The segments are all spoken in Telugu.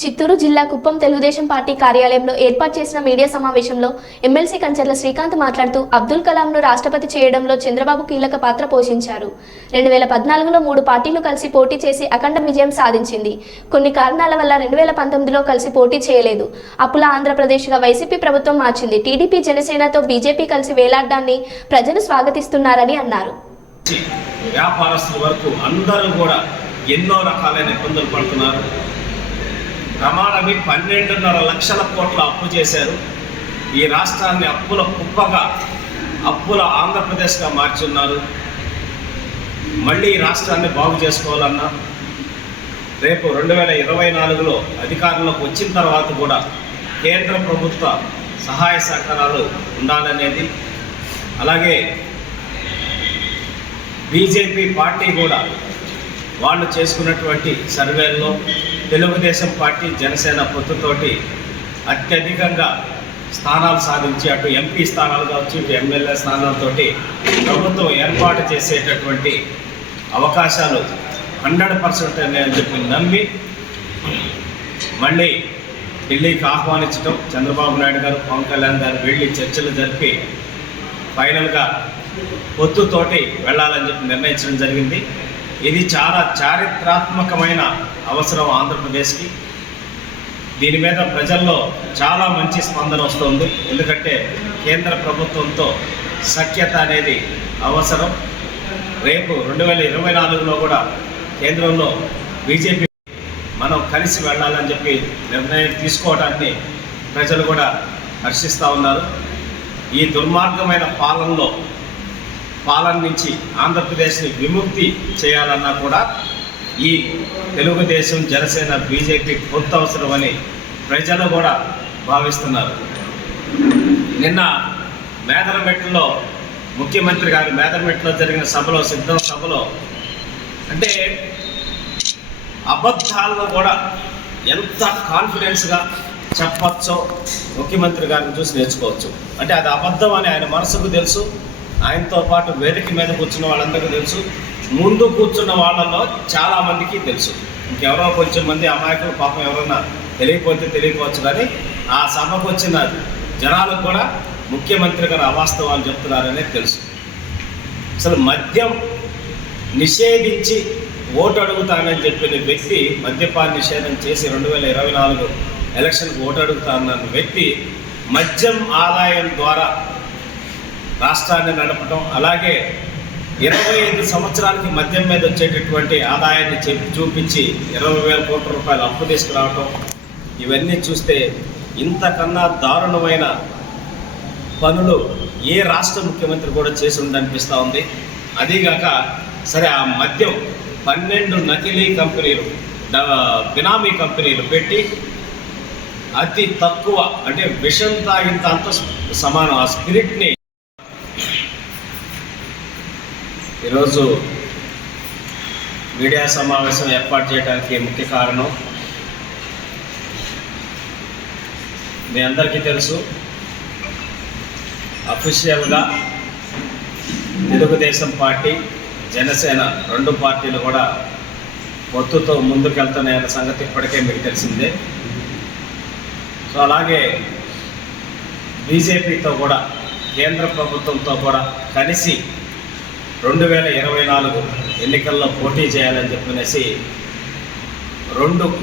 చిత్తూరు జిల్లా కుప్పం తెలుగుదేశం పార్టీ కార్యాలయంలో ఏర్పాటు చేసిన మీడియా సమావేశంలో ఎమ్మెల్సీ కంచర్ల శ్రీకాంత్ మాట్లాడుతూ అబ్దుల్ కలాంను రాష్ట్రపతి చేయడంలో చంద్రబాబు కీలక పాత్ర పోషించారు. 2014లో 3 పార్టీలు కలిసి పోటీ చేసి అఖండ విజయం సాధించింది. కొన్ని కారణాల వల్ల 2019లో కలిసి పోటీ చేయలేదు. అప్పుల ఆంధ్రప్రదేశ్గా వైసీపీ ప్రభుత్వం మార్చింది. టీడీపీ జనసేనతో బీజేపీ కలిసి వేలాడడాన్ని ప్రజలు స్వాగతిస్తున్నారని అన్నారు. వ్యాపారస్తుల వరకు అందరూ కూడా ఎన్నో రకాలైన ఇబ్బందులు పడుతున్నారు. ప్రమాణమి 12.5 లక్షల కోట్ల అప్పు చేశారు. ఈ రాష్ట్రాన్ని అప్పుల కుప్పగా, అప్పుల ఆంధ్రప్రదేశ్గా మార్చున్నారు. మళ్ళీ ఈ రాష్ట్రాన్ని బాగు చేసుకోవాలన్నా రేపు 2024లో అధికారంలోకి వచ్చిన తర్వాత కూడా కేంద్ర ప్రభుత్వ సహాయ సహకారాలు ఉండాలనేది, అలాగే బీజేపీ పార్టీ కూడా వాళ్ళు చేసుకున్నటువంటి సర్వేల్లో తెలుగుదేశం పార్టీ జనసేన పొత్తుతోటి అత్యధికంగా స్థానాలు సాధించి అటు ఎంపీ స్థానాలు కావచ్చు, ఇటు ఎమ్మెల్యే స్థానాలతోటి ప్రభుత్వం ఏర్పాటు చేసేటటువంటి అవకాశాలు 100% అని చెప్పి నమ్మి మళ్ళీ ఢిల్లీకి ఆహ్వానించడం, చంద్రబాబు నాయుడు గారు, పవన్ కళ్యాణ్ గారు వెళ్ళి చర్చలు జరిపి ఫైనల్గా పొత్తుతోటి వెళ్ళాలని చెప్పి నిర్ణయించడం జరిగింది. ఇది చాలా చారిత్రాత్మకమైన అవసరం ఆంధ్రప్రదేశ్కి. దీని మీద ప్రజల్లో చాలా మంచి స్పందన వస్తుంది. ఎందుకంటే కేంద్ర ప్రభుత్వంతో సఖ్యత అనేది అవసరం. రేపు 2024లో కూడా కేంద్రంలో బీజేపీ మనం కలిసి వెళ్ళాలని చెప్పి నిర్ణయం తీసుకోవడాన్ని ప్రజలు కూడా హర్షిస్తూ ఉన్నారు. ఈ దుర్మార్గమైన పాలన నుంచి ఆంధ్రప్రదేశ్ని విముక్తి చేయాలన్నా కూడా ఈ తెలుగుదేశం, జనసేన, బీజేపీ కొత్త అవసరమని ప్రజలు కూడా భావిస్తున్నారు. నిన్న మేదరమెట్లో ముఖ్యమంత్రి గారు మేదరమెట్లో జరిగిన సభలో, సిద్ధం సభలో, అంటే అబద్ధాలను కూడా ఎంత కాన్ఫిడెన్స్గా చెప్పచ్చో ముఖ్యమంత్రి గారిని చూసి నేర్చుకోవచ్చు. అంటే అది అబద్ధం అని ఆయన మనసుకు తెలుసు. ఆయనతో పాటు వేదిక మీద కూర్చున్న వాళ్ళందరికీ తెలుసు. ముందు కూర్చున్న వాళ్ళలో చాలామందికి తెలుసు. ఇంకెవరో కొంచెం మంది అమాయకులు పాపం ఎవరన్నా తెలియకపోవచ్చు, కానీ ఆ సభకు వచ్చిన జనాలకు కూడా ముఖ్యమంత్రి గారు అవాస్తవాలు చెప్తున్నారనే తెలుసు. అసలు మద్యం నిషేధించి ఓటు అడుగుతానని చెప్పిన వ్యక్తి, మద్యపాన నిషేధం చేసి 2024 ఎలక్షన్కి ఓటు అడుగుతానన్న వ్యక్తి మద్యం ఆదాయం ద్వారా రాష్ట్రాన్ని నడపడం, అలాగే 25 సంవత్సరాలకి మద్యం మీద వచ్చేటటువంటి ఆదాయాన్ని చూపించి 20,000 కోట్ల రూపాయలు అప్పు తీసుకురావటం, ఇవన్నీ చూస్తే ఇంతకన్నా దారుణమైన పనులు ఏ రాష్ట్ర ముఖ్యమంత్రి కూడా చేసి ఉండనిపిస్తూ ఉంది. అదీగాక సరే, ఆ మద్యం 12 నకిలీ కంపెనీలు, బినామీ కంపెనీలు పెట్టి అతి తక్కువ, అంటే విషం తాగినంత అంత సమానం ఆ స్పిరిట్ని ఈరోజు మీడియా సమావేశం ఏర్పాటు చేయడానికి ముఖ్య కారణం మీ అందరికీ తెలుసు. అఫీషియల్గా తెలుగుదేశం పార్టీ, జనసేన 2 పార్టీలు కూడా పొత్తుతో ముందుకెళ్తున్నాయన్న సంగతి ఇప్పటికే మీకు తెలిసిందే. సో అలాగే బీజేపీతో కూడా, కేంద్ర ప్రభుత్వంతో కూడా కలిసి 2024 ఎన్నికల్లో పోటీ చేయాలని చెప్పనేసి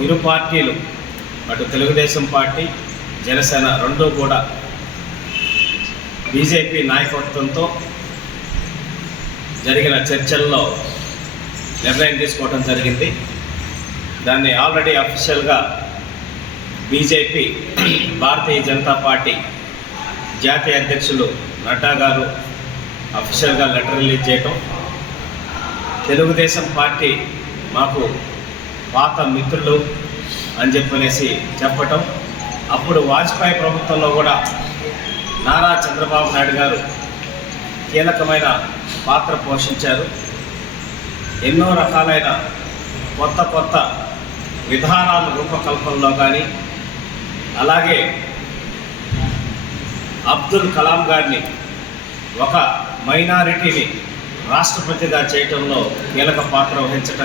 ఇరు పార్టీలు, అటు తెలుగుదేశం పార్టీ, జనసేన 2 కూడా బీజేపీ నాయకత్వంతో జరిగిన చర్చల్లో నిర్ణయం తీసుకోవడం జరిగింది. దాన్ని ఆల్రెడీ అఫీషియల్గా బీజేపీ, భారతీయ జనతా పార్టీ జాతీయ అధ్యక్షులు నడ్డా గారు అఫీషియల్గా లెటర్ రిలీజ్ చేయటం, తెలుగుదేశం పార్టీ మాకు పాత మిత్రులు అని చెప్పనేసి చెప్పటం, అప్పుడు వాజ్పేయి ప్రభుత్వంలో కూడా నారా చంద్రబాబు నాయుడు గారు కీలకమైన పాత్ర పోషించారు. ఎన్నో రకాలైన కొత్త విధానాల రూపకల్పనలో కానీ, అలాగే అబ్దుల్ కలాం గారిని ఒక మైనారిటీని రాష్ట్రపతిగా చేయటంలో కీలక పాత్ర వహించటం